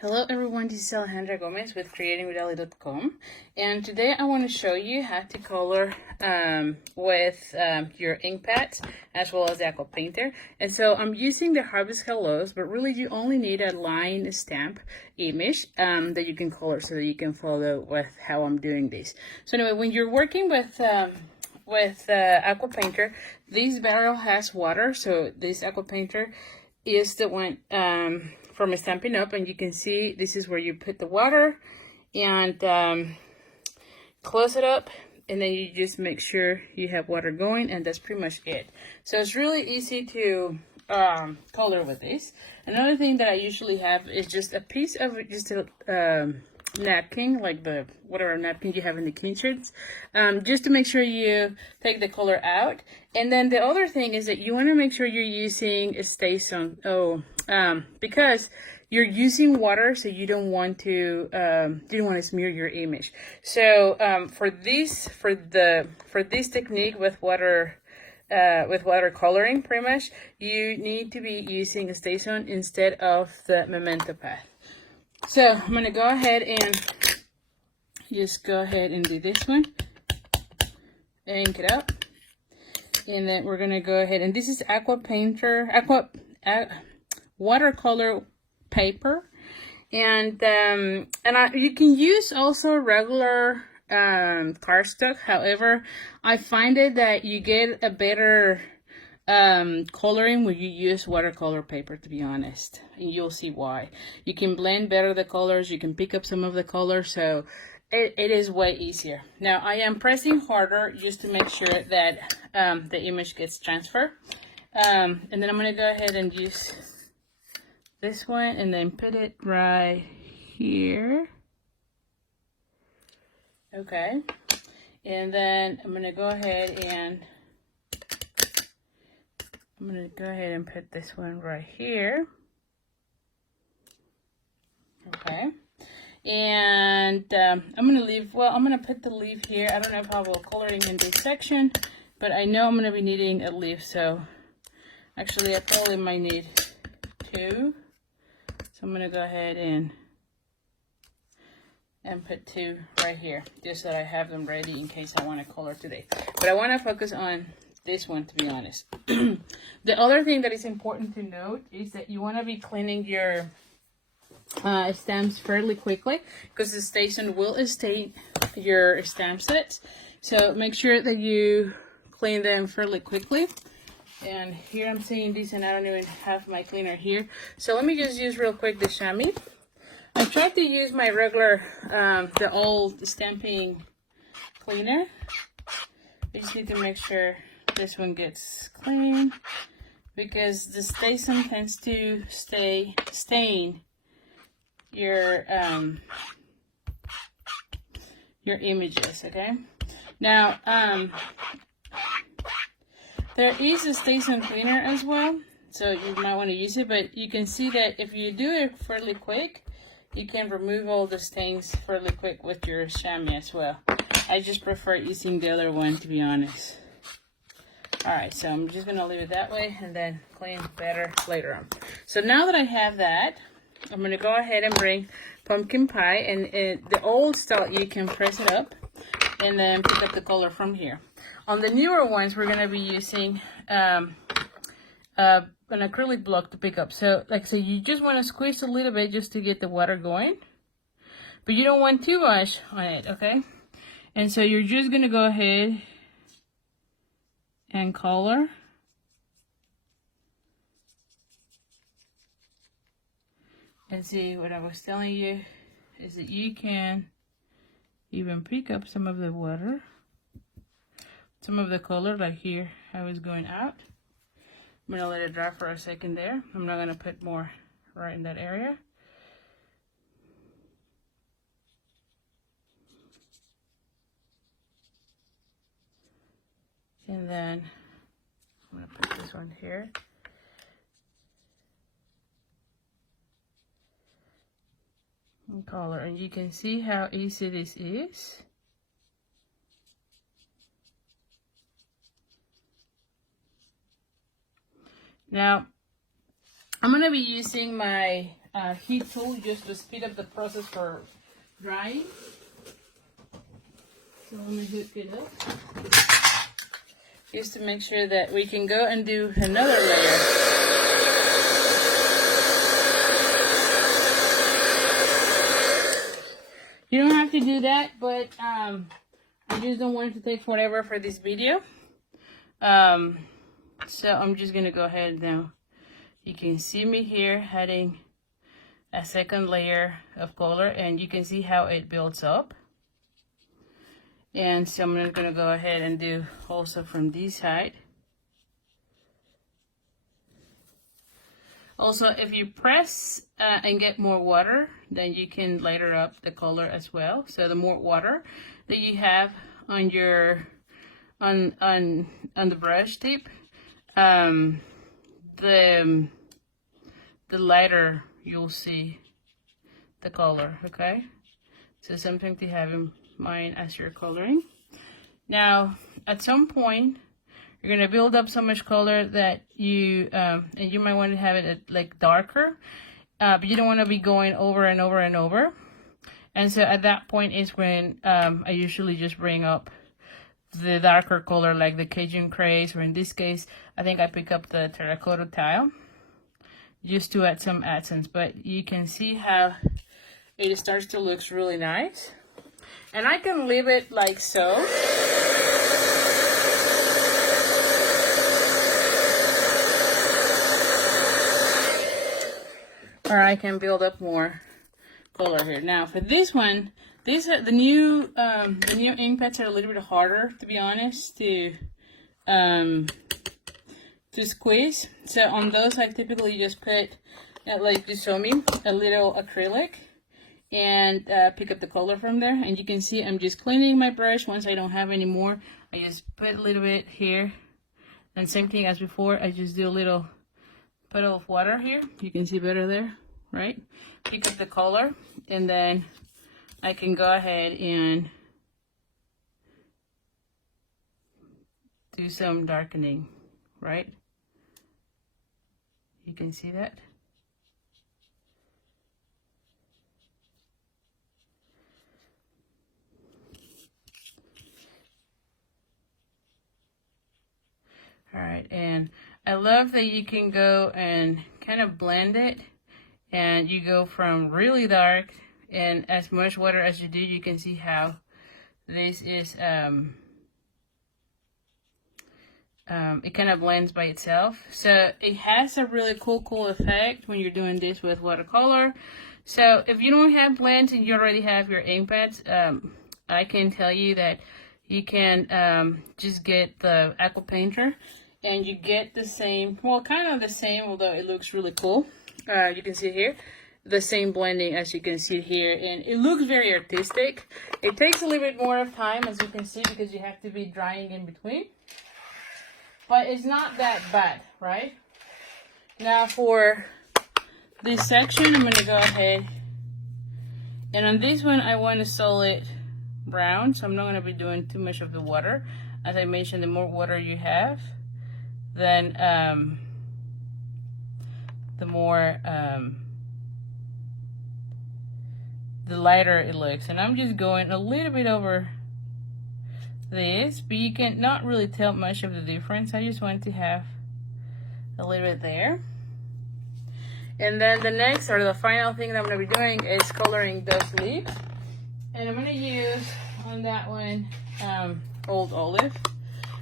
Hello everyone, this is Alejandra Gomez with creatingwithali.com, and today I want to show you how to color with your ink pads as well as the aqua painter. And so I'm using the Harvest Hellos, but really you only need a line stamp image that you can color so that you can follow with how I'm doing this. So anyway, when you're working with aqua painter, this barrel has water, so this aqua painter is the one from Stampin' Up, and you can see this is where you put the water and close it up, and then you just make sure you have water going, and that's pretty much it. So it's really easy to color with this. Another thing that I usually have is just a piece of just a napkin, like the whatever napkin you have in the concerts, just to make sure you take the color out. And then the other thing is that you want to make sure you're using a Station because you're using water, so you don't want to smear your image. So for this technique with watercoloring, pretty much you need to be using a Station instead of the Memento pad. So I'm going to go ahead and just go ahead and do this one. Ink it up. And then we're going to go ahead, and this is watercolor paper. And you can use also regular cardstock. However, I find it that you get a better coloring when you use watercolor paper, to be honest, and you'll see why. You can blend better the colors, you can pick up some of the colors, so it is way easier. Now I am pressing harder just to make sure that the image gets transferred, and then I'm going to go ahead and use this one and then put it right here. Okay, and then I'm going to go ahead and put this one right here. Okay. And I'm going to put the leaf here. I don't know if I will coloring in this section, but I know I'm going to be needing a leaf. So actually I probably might need two. So I'm going to go ahead and put two right here, just so that I have them ready in case I want to color today. But I want to focus on this one, to be honest. The other thing that is important to note is that you want to be cleaning your stamps fairly quickly, because the Station will stain your stamp sets. So make sure that you clean them fairly quickly. And here I'm seeing this, and I don't even have my cleaner here. So let me just use real quick the chamois. I tried to use my regular, the old stamping cleaner. I just need to make sure this one gets clean, because the Station tends to stain your images. Okay, now there is a Station cleaner as well, so you might want to use it, but you can see that if you do it fairly quick, you can remove all the stains fairly quick with your chamois as well. I just prefer using the other one, to be honest. Alright, so I'm just going to leave it that way and then clean better later on. So now that I have that, I'm going to go ahead and bring pumpkin pie. And the old style, you can press it up and then pick up the color from here. On the newer ones, we're going to be using an acrylic block to pick up. So you just want to squeeze a little bit just to get the water going. But you don't want too much on it, okay? And so you're just going to go ahead and color. And see, what I was telling you is that you can even pick up some of the water, some of the color, like here, how it's going out. I'm going to let it dry for a second there. I'm not going to put more right in that area. And then I'm going to put this one here. And color. And you can see how easy this is. Now, I'm going to be using my heat tool just to speed up the process for drying. So let me hook it up just to make sure that we can go and do another layer. You don't have to do that, but I just don't want it to take forever for this video. So I'm just gonna go ahead now. You can see me here adding a second layer of color, and you can see how it builds up. And so I'm gonna go ahead and do also from this side. Also, if you press and get more water, then you can layer up the color as well. So the more water that you have on your on the brush tip, the lighter you'll see the color. Okay, so something to have in mind as you're coloring. Now, at some point, you're gonna build up so much color that you and you might want to have it like darker, but you don't want to be going over and over and over. And so at that point is when I usually just bring up the darker color, like the Cajun Craze, or in this case, I think I pick up the terracotta tile just to add some accents. But you can see how it starts to look really nice. And I can leave it like so. Or I can build up more color here. Now for this one, these are the new ink pads are a little bit harder, to be honest, to squeeze. So on those, I typically just put, like you saw me, a little acrylic, and pick up the color from there. And you can see I'm just cleaning my brush. Once I don't have any more, I just put a little bit here, and same thing as before, I just do a little puddle of water here. You can see better there, right? Pick up the color, and then I can go ahead and do some darkening, right? You can see that. All right, and I love that you can go and kind of blend it, and you go from really dark, and as much water as you do, you can see how this is, it kind of blends by itself. So it has a really cool effect when you're doing this with watercolor. So if you don't have blends and you already have your ink pads, I can tell you that you can just get the aqua painter, and you get the same, well, kind of the same, although it looks really cool. You can see here the same blending as you can see here, and it looks very artistic. It takes a little bit more of time, as you can see, because you have to be drying in between, but it's not that bad, right? Now for this section, I'm going to go ahead, and on this one I want a solid brown, so I'm not going to be doing too much of the water. As I mentioned, the more water you have, then the more the lighter it looks. And I'm just going a little bit over this, but you can not really tell much of the difference. I just want to have a little bit there. And then the next, or the final thing that I'm going to be doing is coloring those leaves. And I'm going to use on that one Old Olive.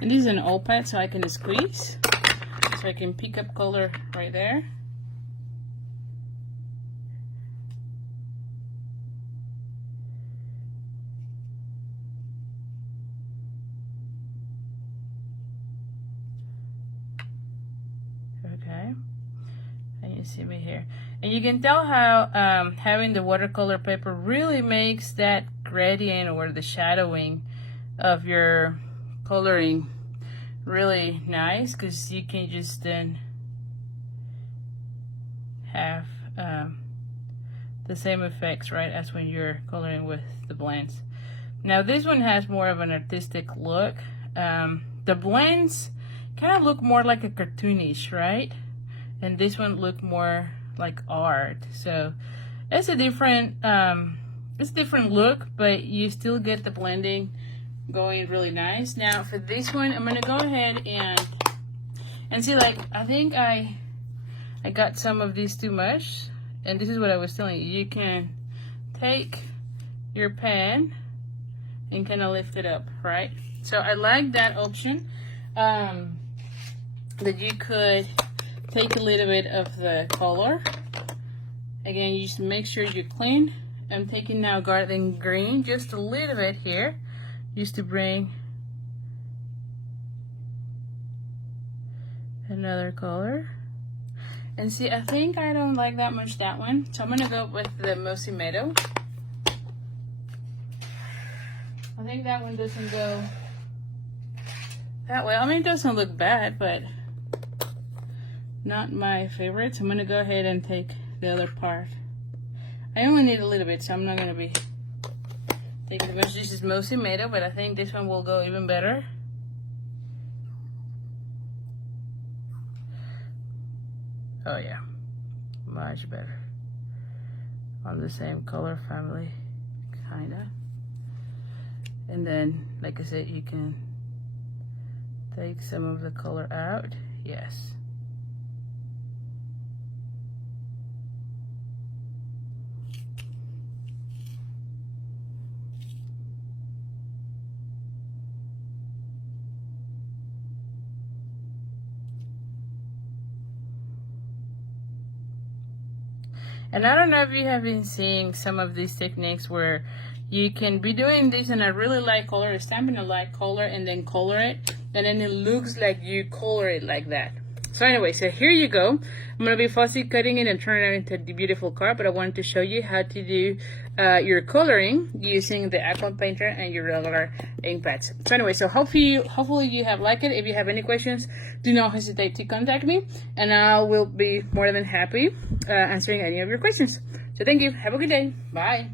And this is an old pad, so I can squeeze. So I can pick up color right there. Okay. And you see me here. And you can tell how having the watercolor paper really makes that gradient or the shadowing of your coloring really nice, because you can just then have the same effects, right, as when you're coloring with the blends. Now this one has more of an artistic look. The blends kind of look more like a cartoonish, right? And this one look more like art. So it's a different look, but you still get the blending going really nice. Now for this one, I'm gonna go ahead and see, like, I think I got some of these too much, and this is what I was telling you. You can take your pen and kind of lift it up, right? So I like that option, that you could take a little bit of the color. Again, you just make sure you're clean. I'm taking now garden green, just a little bit here, just to bring another color. And see, I think I don't like that much that one, so I'm gonna go with the Mossy Meadow. I think that one doesn't go that way. I mean, it doesn't look bad, but not my favorite. So I'm gonna go ahead and take the other part. I only need a little bit, so I'm not gonna be taking the much. This is Mossy Meadow, but I think this one will go even better. Oh yeah, much better. On the same color family, kinda. And then, like I said, you can take some of the color out. Yes. And I don't know if you have been seeing some of these techniques where you can be doing this in a really light color, stamping a light color, and then color it, and then it looks like you color it like that. So anyway, so here you go. I'm gonna be fussy cutting it and turning it into the beautiful card, but I wanted to show you how to do your coloring using the aqua painter and your regular ink pads. So anyway, so hopefully you have liked it. If you have any questions, do not hesitate to contact me, and I will be more than happy answering any of your questions. So thank you. Have a good day. Bye.